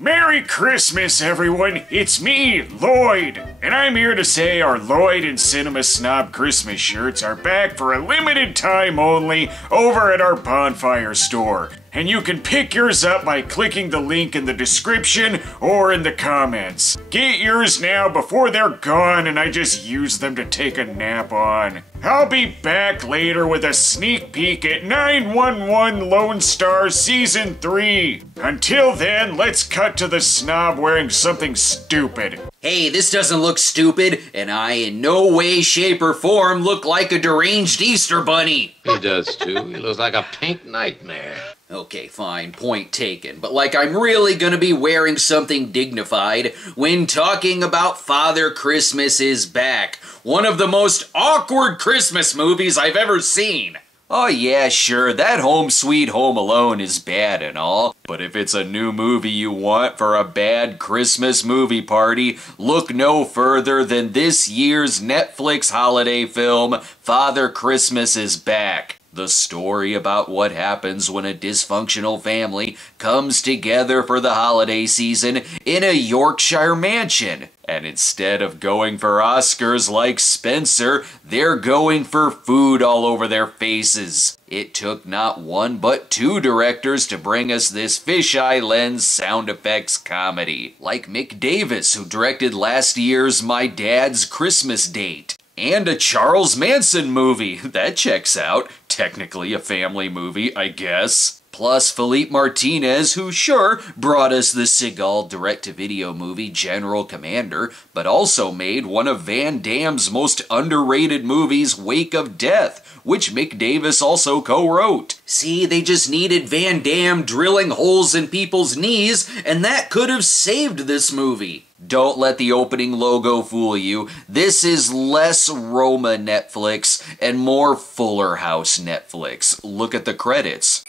Merry Christmas, everyone! It's me, Lloyd! And I'm here to say our Lloyd and Cinema Snob Christmas shirts are back for a limited time only over at our Bonfire store. And you can pick yours up by clicking the link in the description or in the comments. Get yours now before they're gone and I just use them to take a nap on. I'll be back later with a sneak peek at 911 Lone Star Season 3. Until then, let's cut to the snob wearing something stupid. Hey, this doesn't look stupid, and I in no way, shape, or form look like a deranged Easter bunny. He does too. He looks like a pink nightmare. Okay, fine, point taken. But like I'm really gonna be wearing something dignified when talking about Father Christmas is Back, one of the most awkward Christmas movies I've ever seen. Oh yeah, sure, that Home Sweet Home Alone is bad and all, but if it's a new movie you want for a bad Christmas movie party, look no further than this year's Netflix holiday film, Father Christmas is Back. The story about what happens when a dysfunctional family comes together for the holiday season in a Yorkshire mansion. And instead of going for Oscars like Spencer, they're going for food all over their faces. It took not one but two directors to bring us this fisheye lens sound effects comedy. Like Mick Davis, who directed last year's My Dad's Christmas Date. And a Charles Manson movie. That checks out. Technically a family movie, I guess. Plus Philippe Martinez, who sure brought us the Seagal direct-to-video movie General Commander, but also made one of Van Damme's most underrated movies, Wake of Death, which Mick Davis also co-wrote. See, they just needed Van Damme drilling holes in people's knees, and that could have saved this movie. Don't let the opening logo fool you. This is less Roma Netflix and more Fuller House Netflix. Look at the credits.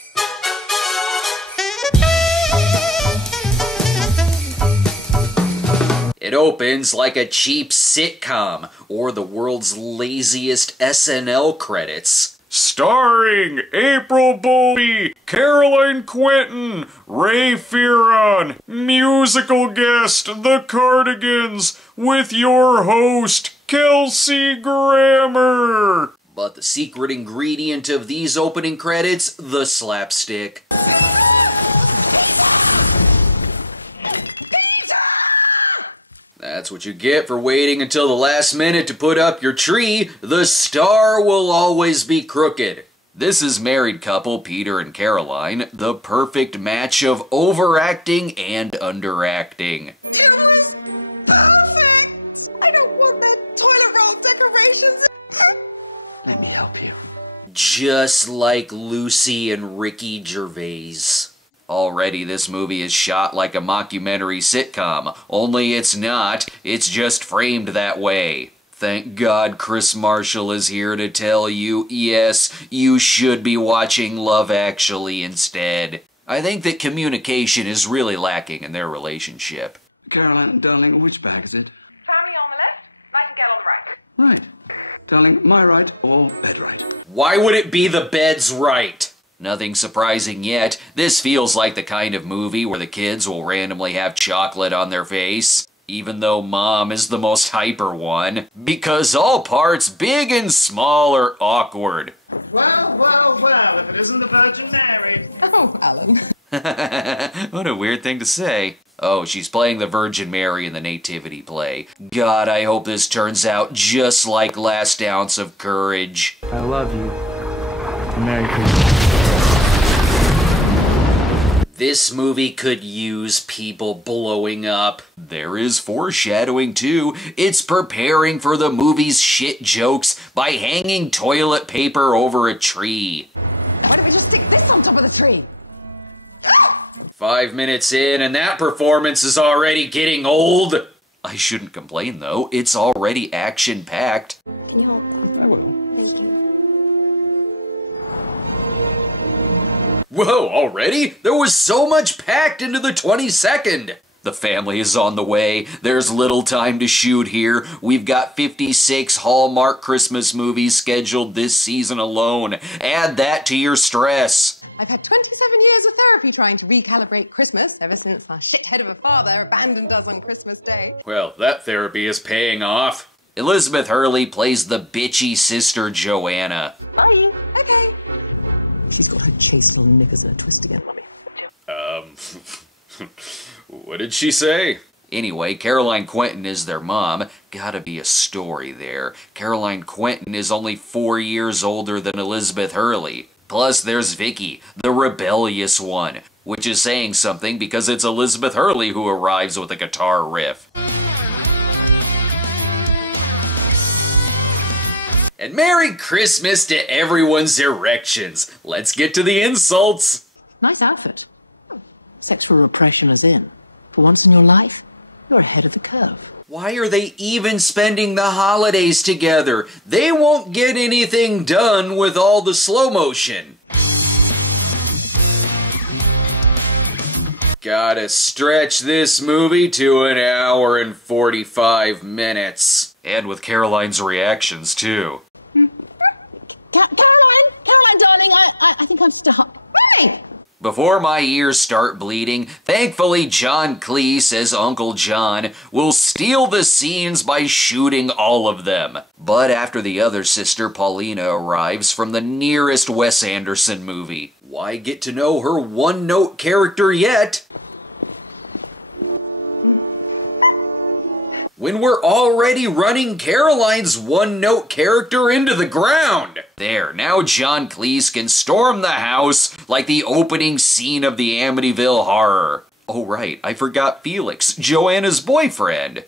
It opens like a cheap sitcom, or the world's laziest SNL credits. Starring April Bowlby, Caroline Quentin, Ray Fearon, musical guest The Cardigans, with your host, Kelsey Grammer. But the secret ingredient of these opening credits, the slapstick. That's what you get for waiting until the last minute to put up your tree. The star will always be crooked. This is married couple Peter and Caroline, the perfect match of overacting and underacting. It was perfect! I don't want that toilet roll decorations. Let me help you. Just like Lucy and Ricky Gervais. Already, this movie is shot like a mockumentary sitcom, only it's not, it's just framed that way. Thank God Chris Marshall is here to tell you, yes, you should be watching Love Actually instead. I think that communication is really lacking in their relationship. Caroline, darling, which bag is it? Family on the left, Nightingale on the right. Right. Darling, my right or bed right? Why would it be the bed's right? Nothing surprising yet. This feels like the kind of movie where the kids will randomly have chocolate on their face, even though Mom is the most hyper one, because all parts, big and small, are awkward. Well, well, well, if it isn't the Virgin Mary. Oh, Alan. What a weird thing to say. Oh, she's playing the Virgin Mary in the Nativity play. God, I hope this turns out just like Last Ounce of Courage. I love you. Merry Christmas. This movie could use people blowing up. There is foreshadowing too. It's preparing for the movie's shit jokes by hanging toilet paper over a tree. Why don't we just stick this on top of the tree? 5 minutes in and that performance is already getting old. I shouldn't complain though, it's already action-packed. Can you hold that? I will. Thank you. Whoa, already? There was so much packed into the 22nd! The family is on the way. There's little time to shoot here. We've got 56 Hallmark Christmas movies scheduled this season alone. Add that to your stress. I've had 27 years of therapy trying to recalibrate Christmas ever since our shithead of a father abandoned us on Christmas Day. Well, that therapy is paying off. Elizabeth Hurley plays the bitchy sister Joanna. Are you? Okay. She's got her chaste little knickers in a twist again. What did she say? Anyway, Caroline Quentin is their mom. Gotta be a story there. Caroline Quentin is only 4 years older than Elizabeth Hurley. Plus, there's Vicky, the rebellious one, which is saying something because it's Elizabeth Hurley who arrives with a guitar riff. And Merry Christmas to everyone's erections. Let's get to the insults. Nice outfit. Sexual repression is in. For once in your life, you're ahead of the curve. Why are they even spending the holidays together? They won't get anything done with all the slow motion. Gotta stretch this movie to 1 hour and 45 minutes. And with Caroline's reactions, too. Caroline, darling, I think I'm stuck. Right. Before my ears start bleeding, thankfully John Cleese as Uncle John will steal the scenes by shooting all of them. But after the other sister, Paulina, arrives from the nearest Wes Anderson movie, why get to know her one-note character yet? When we're already running Caroline's one-note character into the ground. There, now John Cleese can storm the house like the opening scene of the Amityville Horror. Oh right, I forgot Felix, Joanna's boyfriend.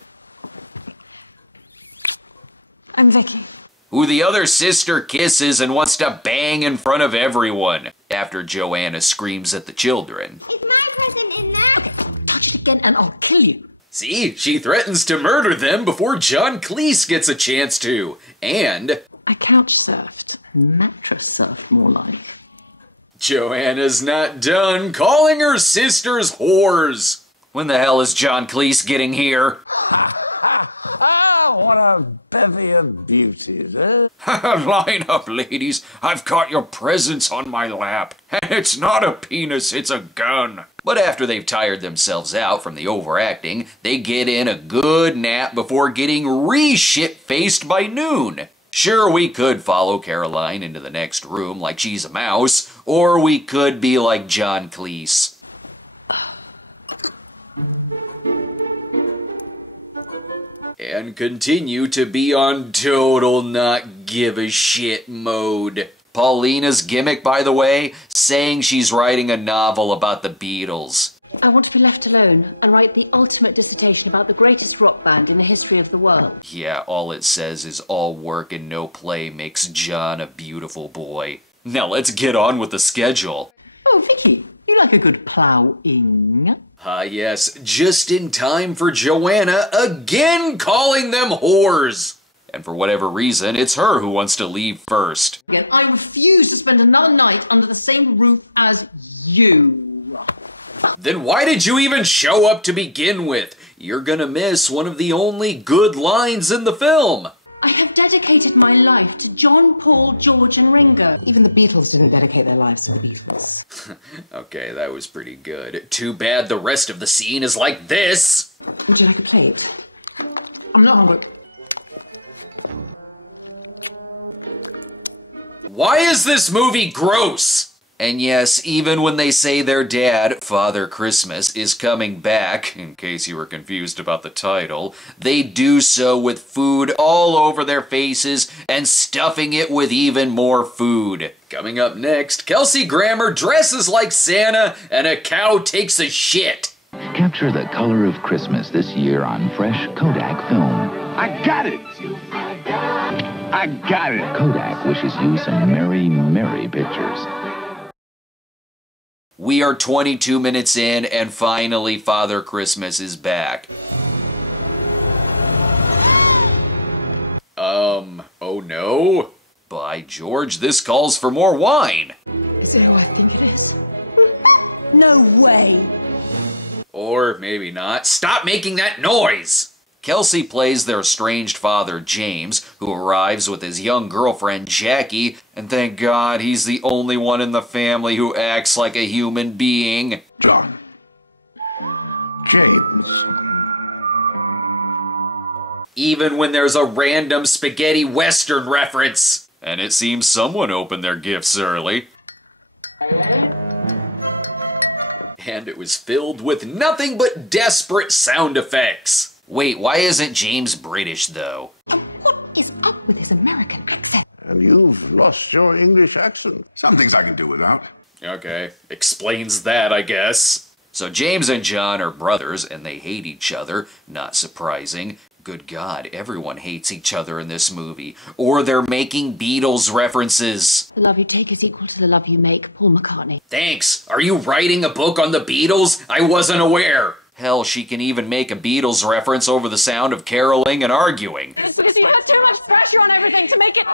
I'm Vicky. Who the other sister kisses and wants to bang in front of everyone, after Joanna screams at the children. It's my present in there. Okay, touch it again and I'll kill you. See, she threatens to murder them before John Cleese gets a chance to. And I couch surfed. Mattress surfed, more like. Joanna's not done calling her sisters whores. When the hell is John Cleese getting here? What a bevy of beauties, eh? Line up, ladies. I've caught your presents on my lap. And it's not a penis, it's a gun. But after they've tired themselves out from the overacting, they get in a good nap before getting re-shit-faced by noon. Sure, we could follow Caroline into the next room like she's a mouse, or we could be like John Cleese. And continue to be on total not give a shit mode. Paulina's gimmick, by the way, saying she's writing a novel about the Beatles. I want to be left alone and write the ultimate dissertation about the greatest rock band in the history of the world. Yeah, all it says is all work and no play makes John a beautiful boy. Now let's get on with the schedule. Oh, Vicky, you like a good ploughing. Yes, just in time for Joanna again calling them whores. And for whatever reason, it's her who wants to leave first. Again, I refuse to spend another night under the same roof as you. Then why did you even show up to begin with? You're gonna miss one of the only good lines in the film. I have dedicated my life to John, Paul, George and Ringo. Even the Beatles didn't dedicate their lives to the Beatles. Okay, that was pretty good. Too bad the rest of the scene is like this. Would you like a plate? I'm not hungry. Why is this movie gross? And yes, even when they say their dad, Father Christmas, is coming back, in case you were confused about the title, they do so with food all over their faces and stuffing it with even more food. Coming up next, Kelsey Grammer dresses like Santa and a cow takes a shit. Capture the color of Christmas this year on fresh Kodak film. I got it! I got it! Kodak wishes you some merry, merry pictures. We are 22 minutes in, and finally Father Christmas is back. Oh no? By George, this calls for more wine. Is it who I think it is? No way. Or maybe not. Stop making that noise! Kelsey plays their estranged father, James, who arrives with his young girlfriend, Jackie, and thank God he's the only one in the family who acts like a human being. John. James. Even when there's a random spaghetti western reference. And it seems someone opened their gifts early. And it was filled with nothing but desperate sound effects. Wait, why isn't James British, though? What is up with his American accent? And you've lost your English accent. Some things I can do without. Okay, explains that, I guess. So James and John are brothers, and they hate each other. Not surprising. Good God, everyone hates each other in this movie. Or they're making Beatles references. The love you take is equal to the love you make, Paul McCartney. Thanks. Are you writing a book on the Beatles? I wasn't aware. Hell, she can even make a Beatles reference over the sound of caroling and arguing. It's because you have too much pressure on everything to make it...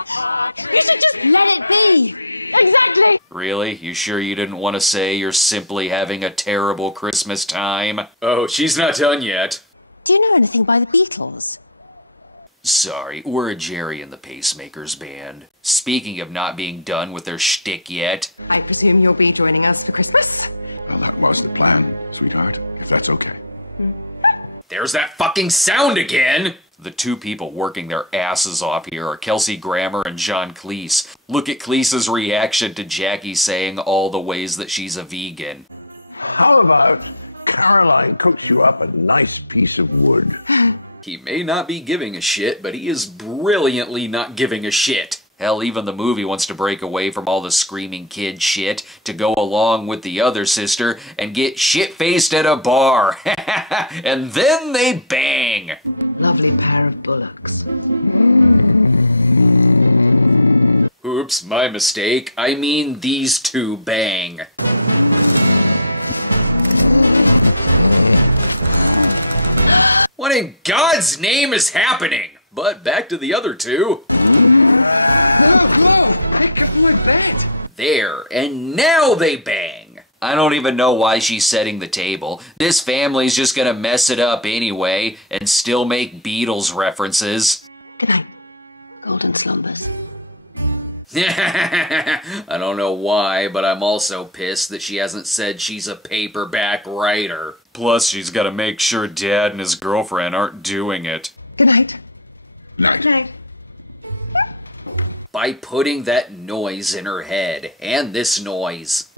You should just let it be. Exactly. Really? You sure you didn't want to say you're simply having a terrible Christmas time? Oh, she's not done yet. Do you know anything by the Beatles? Sorry, we're a Jerry and the Pacemakers band. Speaking of not being done with their shtick yet. I presume you'll be joining us for Christmas? Well, that was the plan, sweetheart, if that's okay. There's that fucking sound again! The two people working their asses off here are Kelsey Grammer and John Cleese. Look at Cleese's reaction to Jackie saying all the ways that she's a vegan. How about Caroline cooks you up a nice piece of wood? He may not be giving a shit, but he is brilliantly not giving a shit. Hell, even the movie wants to break away from all the screaming kid shit to go along with the other sister and get shit-faced at a bar. And then they bang! Lovely pair of bullocks. Oops, my mistake. I mean these two bang. What in God's name is happening? But back to the other two. There, and now they bang. I don't even know why she's setting the table. This family's just gonna mess it up anyway and still make Beatles references. Good night. Golden slumbers. I don't know why, but I'm also pissed that she hasn't said she's a paperback writer. Plus, she's gotta make sure Dad and his girlfriend aren't doing it. Good night. Night. Night. By putting that noise in her head, and this noise.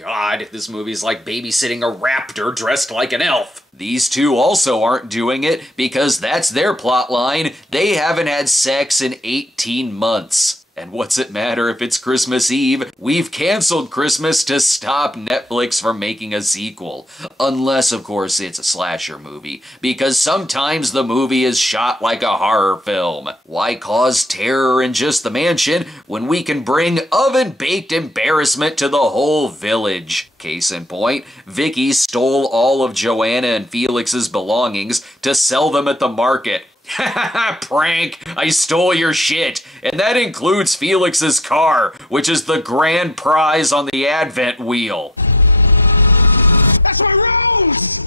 God, this movie's like babysitting a raptor dressed like an elf. These two also aren't doing it because that's their plot line. They haven't had sex in 18 months. And what's it matter if it's Christmas Eve? We've canceled Christmas to stop Netflix from making a sequel. Unless, of course, it's a slasher movie. Because sometimes the movie is shot like a horror film. Why cause terror in just the mansion when we can bring oven-baked embarrassment to the whole village? Case in point, Vicky stole all of Joanna and Felix's belongings to sell them at the market. Haha, prank! I stole your shit! And that includes Felix's car, which is the grand prize on the advent wheel. That's my rose!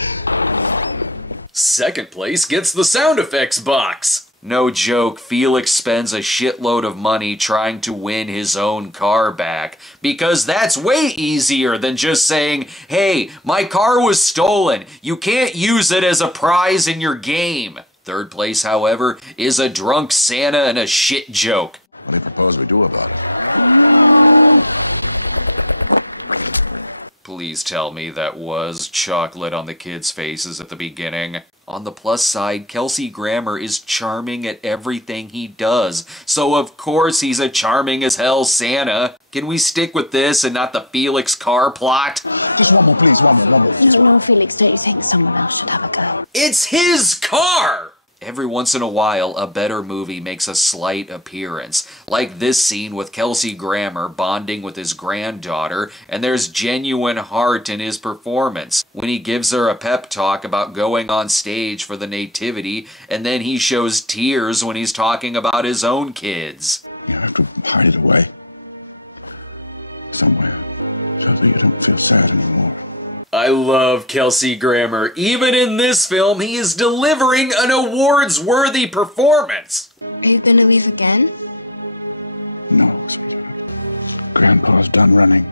Second place gets the sound effects box. No joke, Felix spends a shitload of money trying to win his own car back. Because that's way easier than just saying, hey, my car was stolen. You can't use it as a prize in your game. Third place, however, is a drunk Santa and a shit joke. What do you propose we do about it? Please tell me that was chocolate on the kids' faces at the beginning. On the plus side, Kelsey Grammer is charming at everything he does, so of course he's a charming as hell Santa. Can we stick with this and not the Felix car plot? Just one more, please, one more. You don't know, Felix, don't you think someone else should have a go? It's his car! Every once in a while, a better movie makes a slight appearance, like this scene with Kelsey Grammer bonding with his granddaughter, and there's genuine heart in his performance, when he gives her a pep talk about going on stage for the nativity, and then he shows tears when he's talking about his own kids. You have to hide it away somewhere so that you don't feel sad anymore. I love Kelsey Grammer. Even in this film, he is delivering an awards-worthy performance. Are you gonna leave again? No, sweetheart. Grandpa's done running.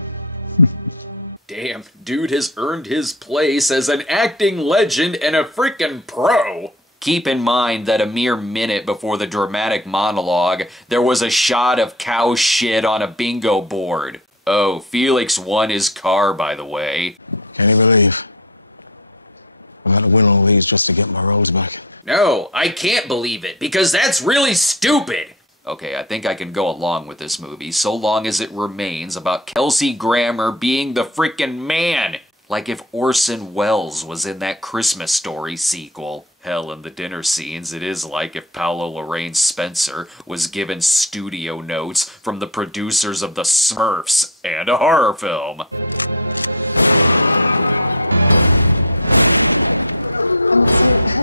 Damn, dude has earned his place as an acting legend and a frickin' pro. Keep in mind that a mere minute before the dramatic monologue, there was a shot of cow shit on a bingo board. Oh, Felix won his car, by the way. Can't you believe I've had to win all these just to get my rose back? No, I can't believe it, because that's really stupid. Okay, I think I can go along with this movie, so long as it remains about Kelsey Grammer being the frickin' man. Like if Orson Welles was in that Christmas Story sequel. Hell, in the dinner scenes, it is like if Paolo Lorraine Spencer was given studio notes from the producers of The Smurfs and a horror film.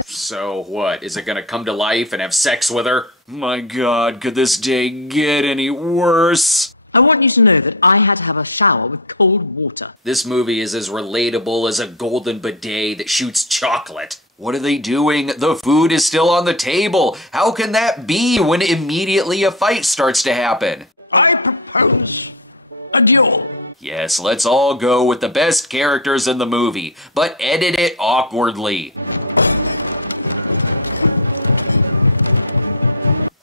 So what, is it gonna come to life and have sex with her? My God, could this day get any worse? I want you to know that I had to have a shower with cold water. This movie is as relatable as a golden bidet that shoots chocolate. What are they doing? The food is still on the table. How can that be when immediately a fight starts to happen? I propose a duel. Yes, let's all go with the best characters in the movie, but edit it awkwardly.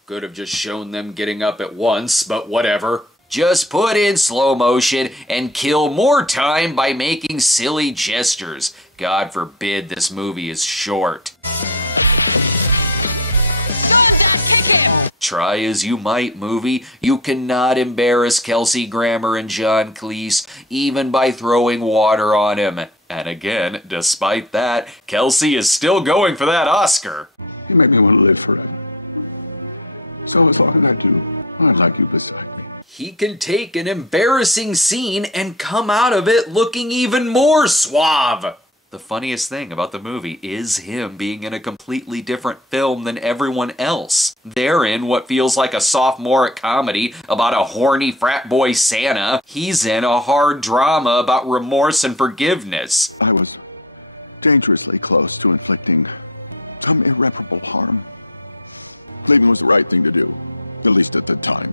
Could have just shown them getting up at once, but whatever. Just put in slow motion and kill more time by making silly gestures. God forbid this movie is short. Try as you might, movie, you cannot embarrass Kelsey Grammer and John Cleese, even by throwing water on him. And again, despite that, Kelsey is still going for that Oscar. You make me want to live forever. So as long as I do, I'd like you beside me. He can take an embarrassing scene and come out of it looking even more suave. The funniest thing about the movie is him being in a completely different film than everyone else. They're in what feels like a sophomoric comedy about a horny frat boy Santa. He's in a hard drama about remorse and forgiveness. I was dangerously close to inflicting some irreparable harm. Leaving was the right thing to do, at least at the time.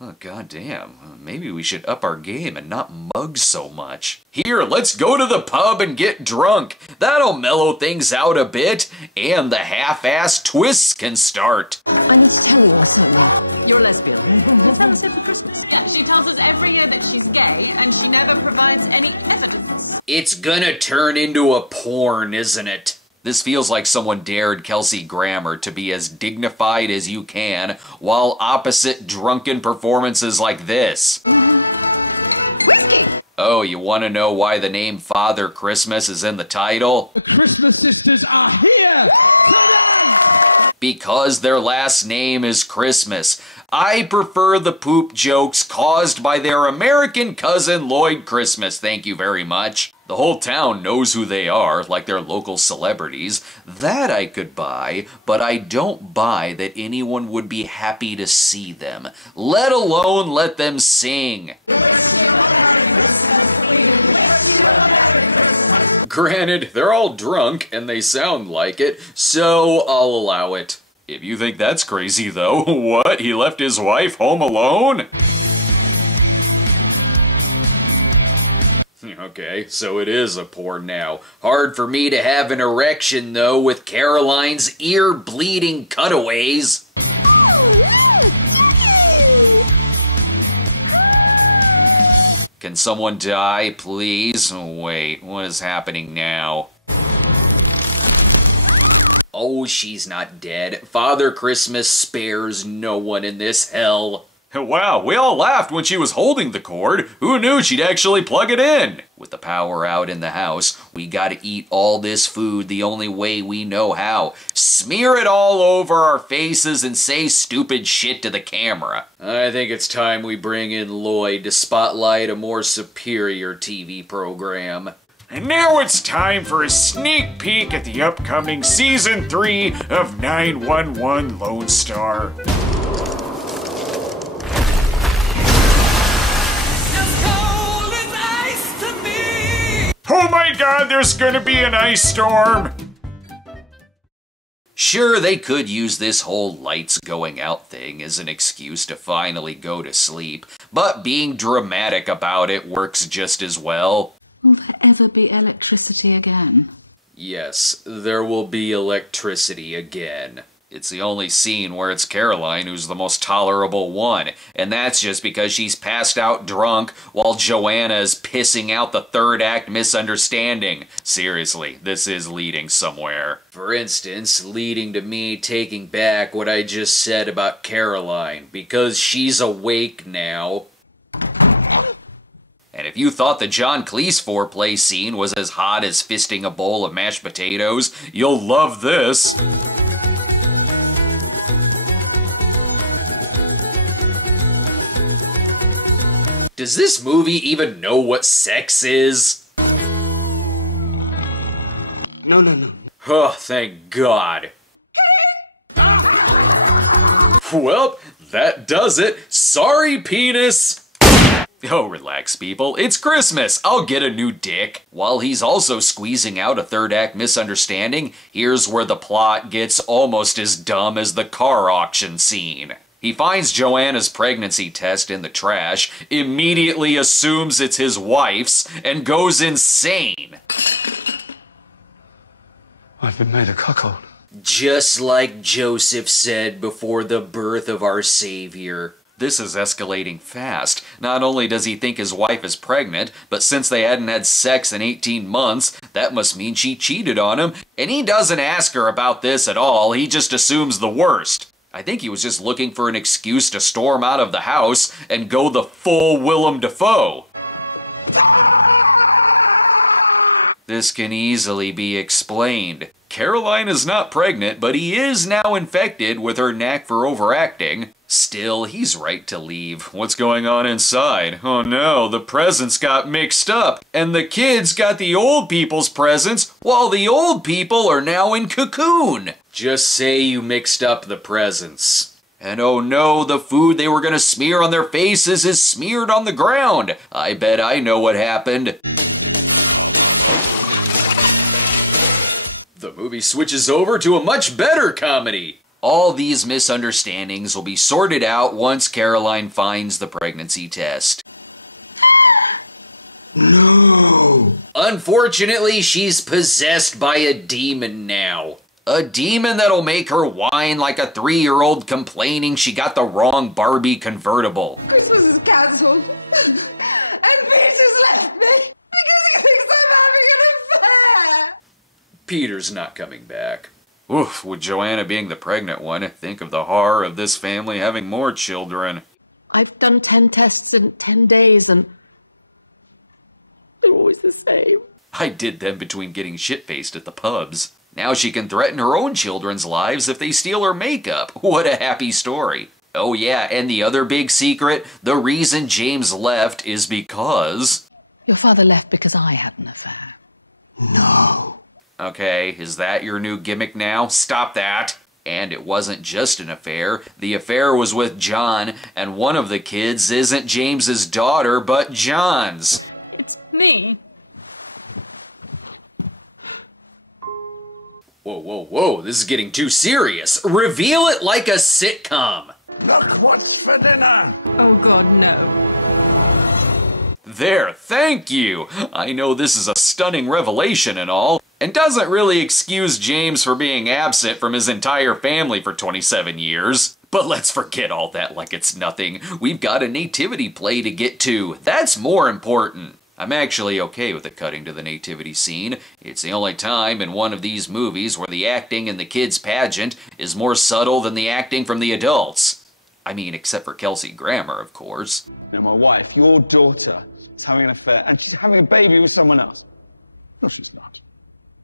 Oh, goddamn. Maybe we should up our game and not mug so much. Here, let's go to the pub and get drunk. That'll mellow things out a bit, and the half-assed twists can start. I need to tell you something. You're a lesbian. What's that say for Christmas? Yeah, she tells us every year that she's gay, and she never provides any evidence. It's gonna turn into a porn, isn't it? This feels like someone dared Kelsey Grammer to be as dignified as you can, while opposite drunken performances like this. Whiskey! Oh, you want to know why the name Father Christmas is in the title? The Christmas sisters are here! Because their last name is Christmas. I prefer the poop jokes caused by their American cousin Lloyd Christmas, thank you very much. The whole town knows who they are, like their local celebrities. That I could buy, but I don't buy that anyone would be happy to see them, let alone let them sing. Granted, they're all drunk and they sound like it, so I'll allow it. If you think that's crazy though, what? He left his wife home alone? Okay, so it is a porn now. Hard for me to have an erection though with Caroline's ear-bleeding cutaways. Can someone die, please? Wait, what is happening now? Oh, she's not dead. Father Christmas spares no one in this hell. Wow, we all laughed when she was holding the cord. Who knew she'd actually plug it in? With the power out in the house, we gotta eat all this food the only way we know how. Smear it all over our faces and say stupid shit to the camera. I think it's time we bring in Lloyd to spotlight a more superior TV program. And now it's time for a sneak peek at the upcoming Season 3 of 911 Lone Star. Oh my God, there's gonna be an ice storm! Sure, they could use this whole lights going out thing as an excuse to finally go to sleep, but being dramatic about it works just as well. Will there ever be electricity again? Yes, there will be electricity again. It's the only scene where it's Caroline who's the most tolerable one, and that's just because she's passed out drunk while Joanna is pissing out the third act misunderstanding. Seriously, this is leading somewhere. For instance, leading to me taking back what I just said about Caroline, because she's awake now. And if you thought the John Cleese foreplay scene was as hot as fisting a bowl of mashed potatoes, you'll love this. Does this movie even know what sex is? No. Oh, thank God. Well, that does it. Sorry, penis. Oh, relax, people. It's Christmas. I'll get a new dick. While he's also squeezing out a third act misunderstanding, here's where the plot gets almost as dumb as the car auction scene. He finds Joanna's pregnancy test in the trash, immediately assumes it's his wife's, and goes insane. I've been made a cuckold. Just like Joseph said before the birth of our Savior. This is escalating fast. Not only does he think his wife is pregnant, but since they hadn't had sex in 18 months, that must mean she cheated on him, and he doesn't ask her about this at all, he just assumes the worst. I think he was just looking for an excuse to storm out of the house and go the full Willem Dafoe. This can easily be explained. Caroline is not pregnant, but he is now infected with her knack for overacting. Still, he's right to leave. What's going on inside? Oh no, the presents got mixed up, and the kids got the old people's presents, while the old people are now in cocoon. Just say you mixed up the presents. And oh no, the food they were gonna smear on their faces is smeared on the ground. I bet I know what happened. The movie switches over to a much better comedy. All these misunderstandings will be sorted out once Caroline finds the pregnancy test. No. Unfortunately, she's possessed by a demon now. A demon that'll make her whine like a 3-year-old complaining she got the wrong Barbie convertible. Christmas is cancelled. And Peter's left me because he thinks I'm having an affair. Peter's not coming back. Oof, with Joanna being the pregnant one, think of the horror of this family having more children. I've done 10 tests in 10 days and they're always the same. I did them between getting shit-faced at the pubs. Now she can threaten her own children's lives if they steal her makeup. What a happy story. Oh yeah, and the other big secret, the reason James left is because... Your father left because I had an affair. No. Okay, is that your new gimmick now? Stop that! And it wasn't just an affair. The affair was with John, and one of the kids isn't James's daughter, but John's. It's me. Whoa, this is getting too serious. Reveal it like a sitcom. Look what's for dinner. Oh God, no. There, thank you. I know this is a stunning revelation and all, and doesn't really excuse James for being absent from his entire family for 27 years. But let's forget all that like it's nothing. We've got a nativity play to get to. That's more important. I'm actually okay with the cutting to the nativity scene. It's the only time in one of these movies where the acting in the kids' pageant is more subtle than the acting from the adults. I mean, except for Kelsey Grammer, of course. Now, my wife, your daughter, is having an affair, and she's having a baby with someone else. No, she's not.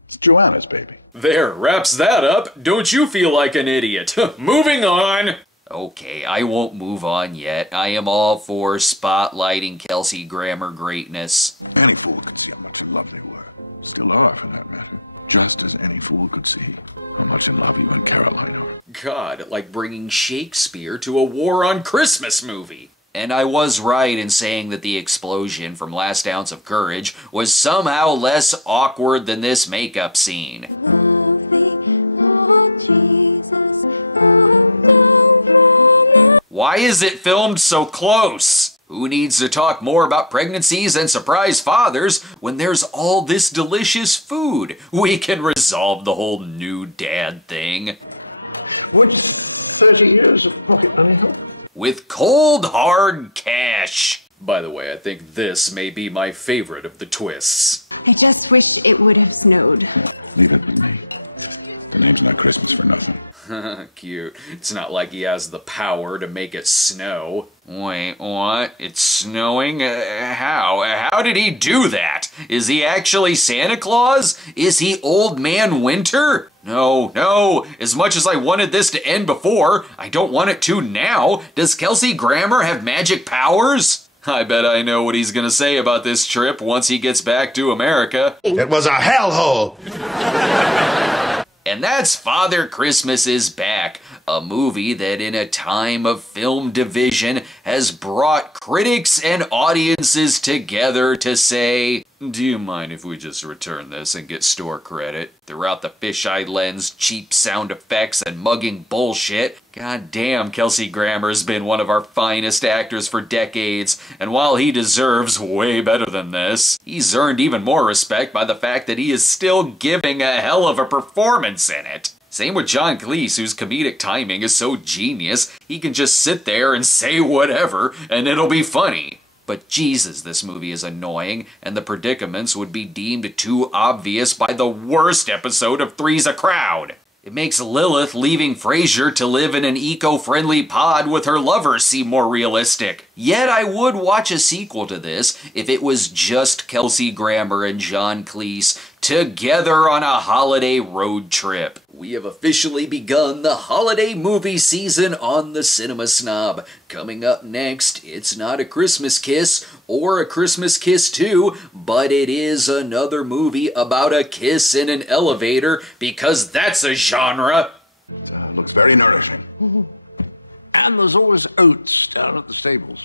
It's Joanna's baby. There, wraps that up. Don't you feel like an idiot? Moving on! Okay, I won't move on yet. I am all for spotlighting Kelsey Grammer greatness. Any fool could see how much in love they were. Still are, for that matter. Just as any fool could see how much in love you and Caroline are. God, like bringing Shakespeare to a War on Christmas movie. And I was right in saying that the explosion from Last Ounce of Courage was somehow less awkward than this makeup scene. Why is it filmed so close? Who needs to talk more about pregnancies and surprise fathers when there's all this delicious food? We can resolve the whole new dad thing. Would 30 years of pocket money help? With cold, hard cash. By the way, I think this may be my favorite of the twists. I just wish it would have snowed. Leave it with me. The name's not Christmas for nothing. Cute. It's not like he has the power to make it snow. Wait, what? It's snowing? How? How did he do that? Is he actually Santa Claus? Is he Old Man Winter? No. As much as I wanted this to end before, I don't want it to now. Does Kelsey Grammer have magic powers? I bet I know what he's gonna say about this trip once he gets back to America. It was a hellhole! And that's Father Christmas is Back, a movie that in a time of film division has brought critics and audiences together to say, do you mind if we just return this and get store credit? Throughout the fisheye lens, cheap sound effects, and mugging bullshit, god damn, Kelsey Grammer's been one of our finest actors for decades, and while he deserves way better than this, he's earned even more respect by the fact that he is still giving a hell of a performance in it. Same with John Cleese, whose comedic timing is so genius, he can just sit there and say whatever, and it'll be funny. But Jesus, this movie is annoying, and the predicaments would be deemed too obvious by the worst episode of Three's a Crowd. It makes Lilith leaving Frasier to live in an eco-friendly pod with her lover seem more realistic. Yet I would watch a sequel to this if it was just Kelsey Grammer and John Cleese together on a holiday road trip. We have officially begun the holiday movie season on the Cinema Snob. Coming up next, it's not a Christmas Kiss or a Christmas Kiss 2, but it is another movie about a kiss in an elevator because that's a genre. Looks very nourishing. And there's always oats down at the stables.